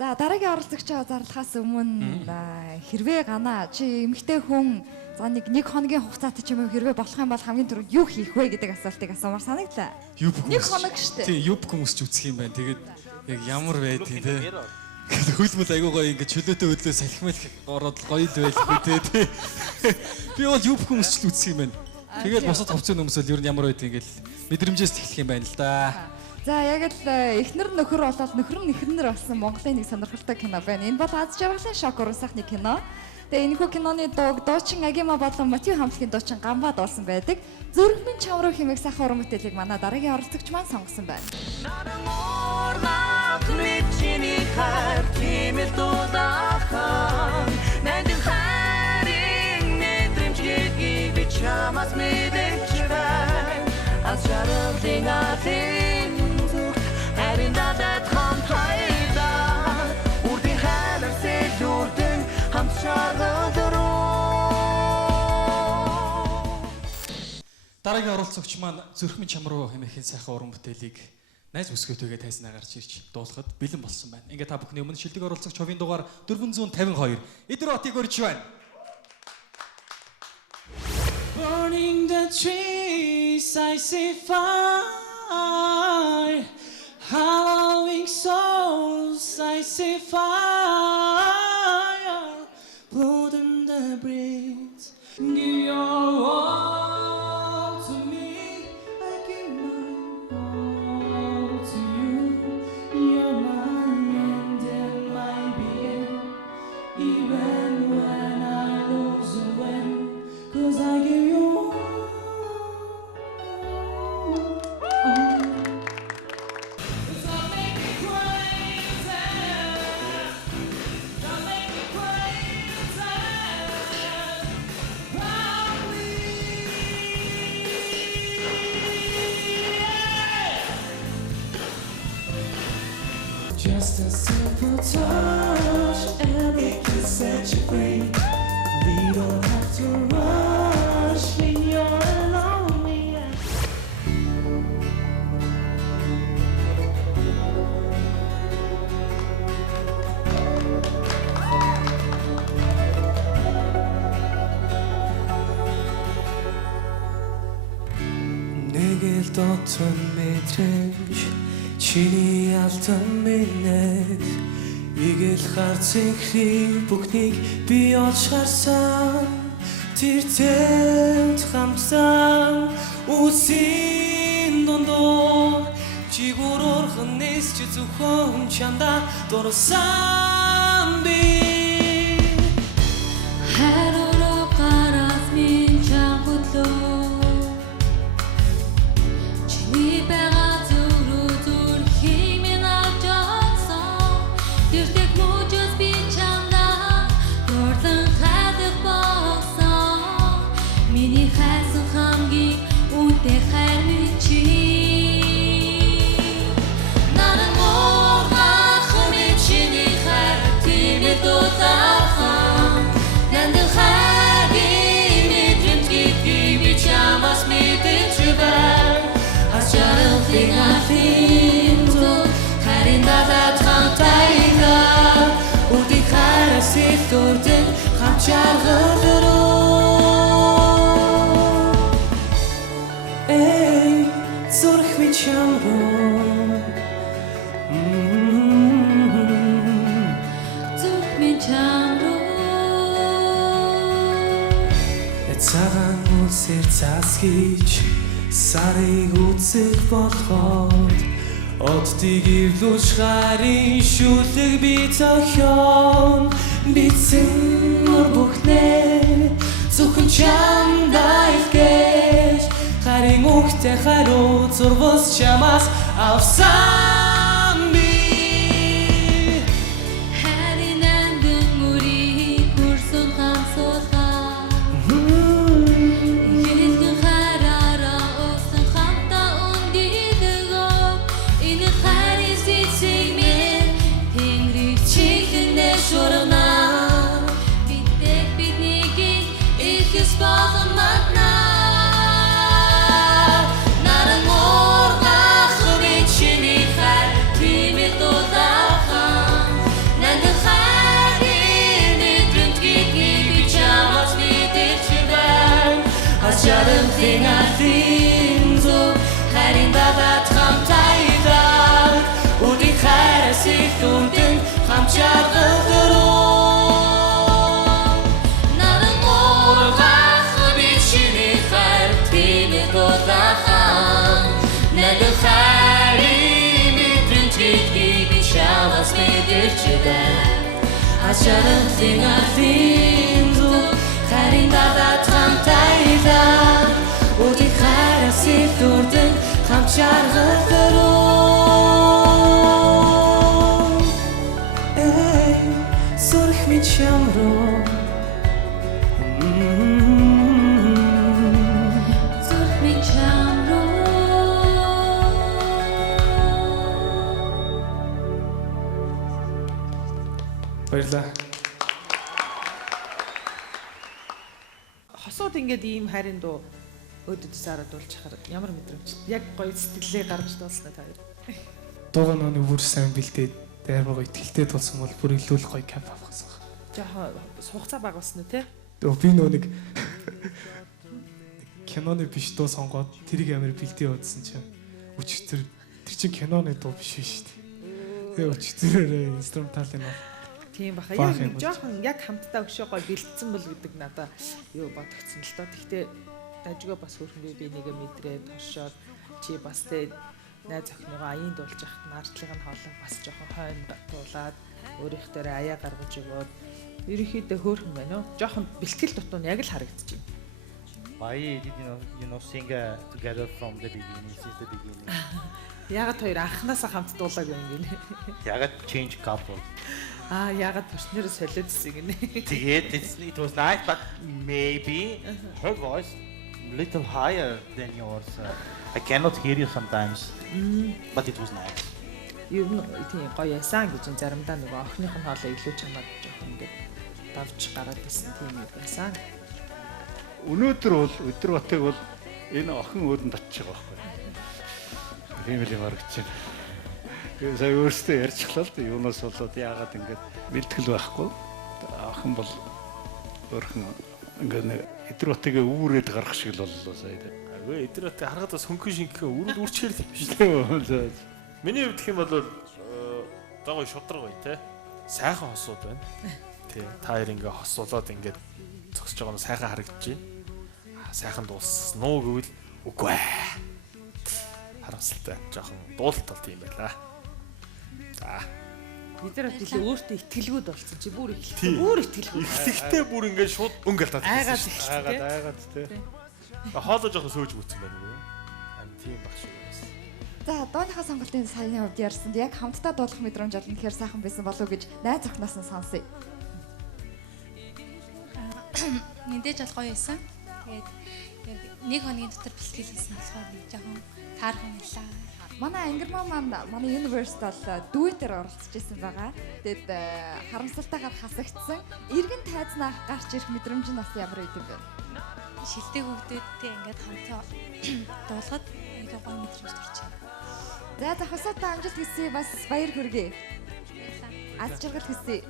За дараагийн оролцогчоо зарлахаас өмнө хэрвээ гана чи эмэгтэй хүн за нэг хоногийн хугацаатай ч юм уу хэрвээ болох юм бол хамгийн түрүүнд юу хийх вэ гэдэг асуултыг асуумар санагдлаа. Нэг хоног шүү дээ. Тийм, юб хүмүүс ч үсэх юм байна. Тэгээд яг ямар байдгийг те. Хөлмөл айгуу гоё ингэ чөлөөтэй өдлөө салхимал ороод гоё л байлгүй те. Би бол юб хүмүүс ч үсэх юм байна. Тэгээд босод хувцас өмсөл ер нь ямар байдгийг ингээл мэдрэмжээс эхлэх юм байна л да. За яг л эхнэр нөхөр болоод нөхөр нь эхнэр болсон Монголын нэг сонирхолтой кино байна. Энэ бол Аз жаргалын шок уран сайхны кино. Тэгээ энэхүү киноны дуучин Агима болон Матиу хамтлагийн дуучин Гамба дуулсан байдаг. Зүрхмэн чамруу хэмээх сайхан уран бүтээлийг манай дараагийн оролцогч маань сонгосон байна. Аз жаргалын атин зүрх харин дадад хамтайдаа үрдийн хайлар сэлүрдэн хамт шаргалруу. Дараагийн оролцогч маань Зүрхмэн чамруу хэмээх сайхан уран бүтээлийг найз өсгөөтэйгээ тайснаа гарч ирж дуулахад бэлэн болсон байна. Ингээ та бүхний өмнө шилдэг оролцогч хувийн дугаар 452 Идэр Отыг өрж байна. Burning the trees, I see fire. Howling souls, I see fire. Blood in the breeze, give your all to me. I give my all to you. You're my end and my being. Even when I lose and win, 'cause I give you. Just a simple touch and it can set you free. We don't have to rush when you're lonely. Нэгэл дотор мэдрэмж чиний алтан минет игэл харцын хрийг бүхнийг би олж харсан тэр тэмд хамтсан үсийн дондор чигүүр орхон нэс чи зөвхөн чамда дурсан би харуу гараас минь чамхлоо чиний байгаа Сэлүрдэн хамт шаргалруу. Эй, зүрхмэн чамруу. Зүрхмэн чамруу. Цагаан үлсэр цасгийч сарыг үзэх болоход оддыг ивлүүлж харин шүлэг би зохион бицэн бүхнээ зөвхөн чамда илгээж харин үхтэй хариу зурвас чамаас авсан би харин андын мөрийг хүрсэн хамсуулаа хэлгэн хараараа усан хамта ундидгөө энэ харин сэтсэгмээ тэнгэрийг чихэндээ шуурна Not a more Ардын ардын зүг харин дагаад хамтайдаа Үдийн хайраас их дүндэн хамт жаргал дөрөв Наран мургах бичний хайр тэмэг дулахан Надад хайрын мэдрэмжийг би шавас мэдэрчдээ Ашарантын ардын зүг харин дагаад хамтайдаа Үдийн хайраас их дүндэн хамт жаргал дөрөв Сурах минь чамруу Сурах минь чамруу Баярлалаа. Хосууд ингээд ийм хайрын дуу өдөд сараад дуулж хахаар ямар мэдрэмж? Яг гоё сэтгэлээ гаргаж дуулснаа та хоёр. Дуугаа нэг бүр сайн бэлдээд дайрмага итгэлтэй тулсан бол бүр илүү л гоё кап авахсан. Жохоо хугацаа бага болсон уу те? Би нэг киноны биш дуу сонгоод тэрийг амар бэлдээ удсан чинь өчтөр тэр чинь киноны дуу биш шүү дээ. Тэгээ өчтөр инструментал юм аа. Тийм баха. Бага Яг юм. жоохон яг хамтдаа өшөө гоё бэлдсэн бол гэдэг надаа юу бодогдсон л доо. Гэхдээ дажгаа бас хөрхөнгөө би нэгэ мэдрээд тошоод чи бас те найз охиныгоо аян дуулж яхад нардлыг нь хоолоо бас жоохон хойно дуулаад өөрийнхөө аяа гаргаж өгөөд ерөнхийдөө хөөрхөн байна уу? Жоохон бэлтгэл дутуу яг л харагдчих юм. Why did you know sing together from the beginning since the beginning? Ягаад хоёр анханасаа хамт дуулааг юм гинэ. Ягаад change couple? Ягаад партнероо солиодсон гинэ. Тэгээд it was nice but maybe her voice little higher than yours. I cannot hear you sometimes. But it was nice. Юу н тийм гоё ясан гэж заримдаа нөгөө охиных нь хоолоо илүү чамаад жоохон ингээд давж гараад ирсэн тийм юм байсан. Өнөөдөр бол өдрөтөг бол энэ охин өөдөнд очиж байгаа байхгүй. Тийм л юм харагдаж байна. Тэгээ сая өөртөө ярьчихлаа л да юунаас болоод яагаад ингэж бэлтгэл байхгүй. Охин бол өөрхөн ингээд нэг өдрөтөгээ үүрээд гарах шиг л боллоо сая. Агүй өдрөтөг харахад бас хөнгөн шингэх үрэл үрчээр л биш Тийм. Миний хувьд гэх юм бол зогой шудраг бай те. Сайхан хосууд байна. Тий. Та хоёр ингээ хосуулаад ингээ зогсож байгаа нь сайхан харагдаж байна. Сайхан дууссан уу гэвэл үгүй ээ. Харамсалтай. Жохон дуулалт бол тийм байлаа. За. Бид нар хэлээ өөртөө итгэлгүүд болсон чи бүр Тийм. ихлээ. Бүр итгэлгүй. Ихтэй бүр ингээ шууд өнгөлт татсан. Айгаад ихлээ. Айгаад тий. Хоолоо жохон сөөж бүтсэн байна уу? Ам тийм баг шиг байна. За дооныхаа сонголтын саяны хувьд ярьсанд яг хамтдаа дуулах мэдрэмж олон ихээр сайхан байсан болов уу гэж найз охноос нь сонсъё. Мэдээж бол гоё байсан. Тэгээд яг нэг хоногийн дотор бэлтгэл хийсэн болохоор нэг жоохон таархан байлаа. Манай ангирмаа маань манай Universe бол дуэтээр оролцож байсан байгаа. Тэгээд харамсалтайгаар хасагдсан. Иргэн тайзнаа гарч ирэх мэдрэмж нь бас ямар байд юм бэ? Шилдэг хөгдөөдтэй ингээд хамтаа дуулахад нэг гоё мэдрэмж төрж байна. За хосоотой амжилт хүсье бас баяр хүргэе. Аз жаргал хүсье.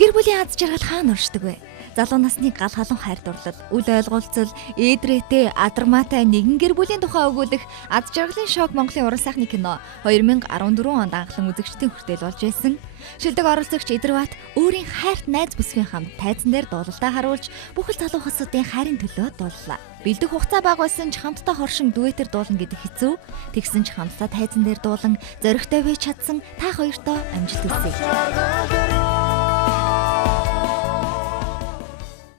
Гэр бүлийн аз жаргал хаана уршдаг вэ? Залуу насны гал халуун хайр дурлал, үл ойлголцол, ээдрээтэй, адармаатай нэгэн гэр бүлийн тухай өгүүлэх аз жаргалын шок Монголын уран сайхны кино 2014 онд анхлан үзэгчдийн хүртэл болж байсан. Шилдэг оролцогч Идэрбат өөрийн хайрт найз бүсгийн хамт тайзан дээр дуулалтаа харуулж бүхэл залуу хосуудын хайрын төлөө дууллаа. Бэлдэх хугацаа бага байсан ч хамтдаа хоршин дуэтэр дуулна гэдэг хэцүү. Тэгсэн ч хамтдаа тайзан дээр дуулан зоригтой байж чадсан та хоёртоо амжилт хүсье.